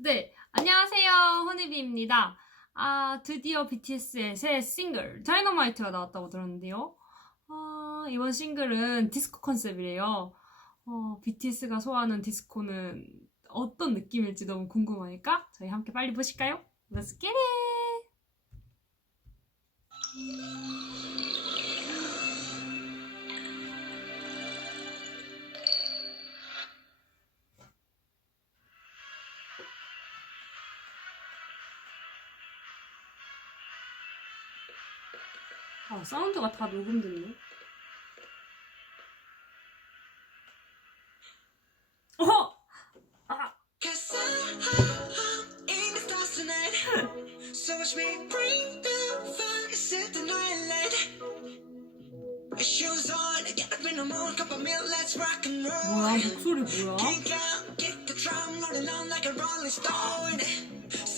네, 안녕하세요. 허니비입니다. 아, 드디어 BTS의 새 싱글, 다이너마이트가 나왔다고 들었는데요. 아, 이번 싱글은 디스코 컨셉이래요. 어, BTS가 소화하는 디스코는 어떤 느낌일지 너무 궁금하니까 저희 함께 빨리 보실까요? Let's get it! 아, 사운드가 다 녹음됐네. 어! 아, Cause I'm in the stars tonight. So watch me bring the fire, set the night light. Shoes on, get up in the morning, cup of milk, let's rock and roll. 뭐야, 목소리 뭐야?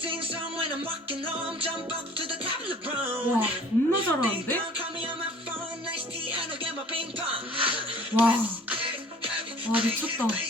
Kink out, kick the drum, rolling on like a rolling stone. Sing song when I'm walking home, jump up to the top of the brown. 와, 겁나 Ding 잘하는데? dong, call me on my phone, nice tea, and I'll get my ping pong. 와, 와, 미쳤다.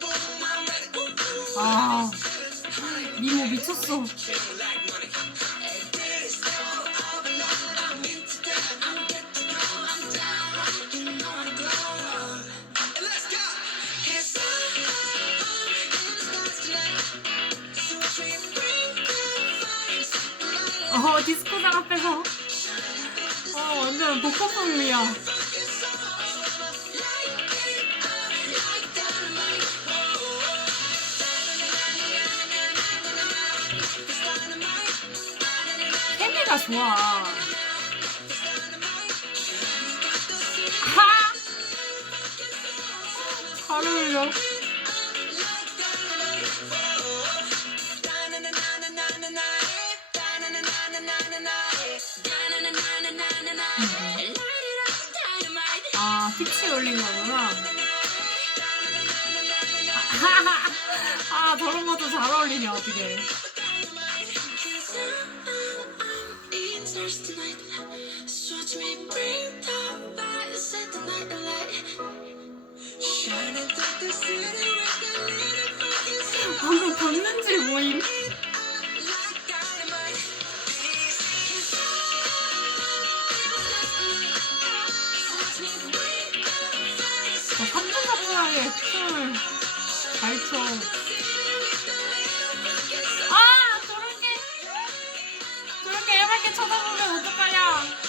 아, 미모 미쳤어. 어, 디스코장 앞에서. 어, 완전 복고풍이야. 케미가 좋아. 하! 잘 어울려. 아, 피치 올린 거구나. 아, 저런 것도 잘 어울리네, 어떻게. 방금 박는질 모임. Like dynamite. 어, 삼분사분하게 춤을 잘 춰. 쳐다보면 어떡하냐.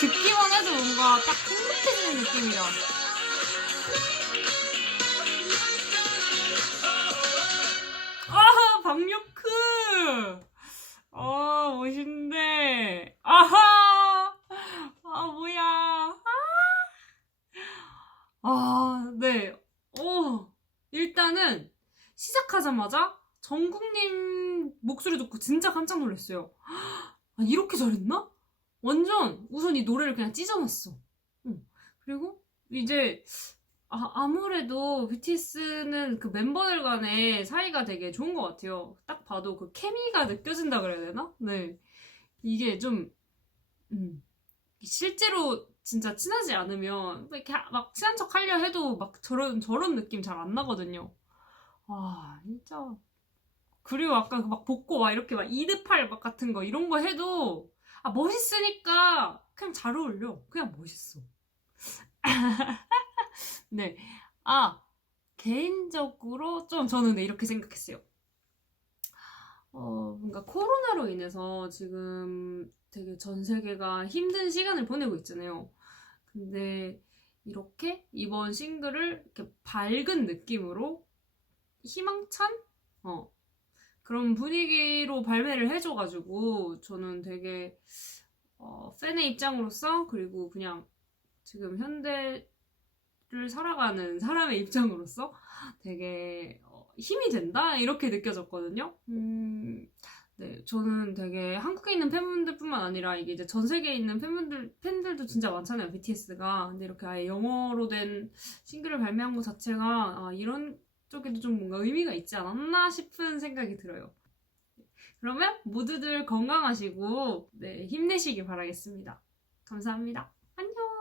듣기만 해도 뭔가 딱 행복해지는 느낌이야. 아하, 박요크! 아, 멋있는데. 아하! 아, 뭐야. 아! 아, 네. 오, 일단은 시작하자마자 정국님 목소리 듣고 진짜 깜짝 놀랐어요. 아, 이렇게 잘했나? 완전 우선 이 노래를 그냥 찢어놨어. 응. 그리고 이제 아, 아무래도 BTS는 그 멤버들 간의 사이가 되게 좋은 것 같아요. 딱 봐도 그 케미가 느껴진다 그래야 되나? 네. 이게 좀, 음, 실제로 진짜 친하지 않으면 막 이렇게 막 친한 척 하려 해도 막 저런, 저런 느낌 잘 안 나거든요. 아, 진짜. 그리고 아까 막 복고 막 이렇게 막 이드팔 막 같은 거 이런 거 해도 아, 멋있으니까 그냥 잘 어울려. 그냥 멋있어. 네. 아, 개인적으로 좀 저는 네, 이렇게 생각했어요. 어, 뭔가 코로나로 인해서 지금 되게 전 세계가 힘든 시간을 보내고 있잖아요. 근데 이렇게 이번 싱글을 이렇게 밝은 느낌으로 희망찬? 어. 그런 분위기로 발매를 해줘가지고 저는 되게 어, 팬의 입장으로서 그리고 그냥 지금 현대를 살아가는 사람의 입장으로서 되게 어, 힘이 된다 이렇게 느껴졌거든요. 음, 네, 저는 되게 한국에 있는 팬분들뿐만 아니라 이게 이제 전 세계에 있는 팬분들 팬들도 진짜 많잖아요 BTS가. 근데 이렇게 아예 영어로 된 싱글을 발매한 것 자체가 아, 이런 쪽에도 좀 뭔가 의미가 있지 않았나 싶은 생각이 들어요. 그러면 모두들 건강하시고 네, 힘내시길 바라겠습니다. 감사합니다. 안녕.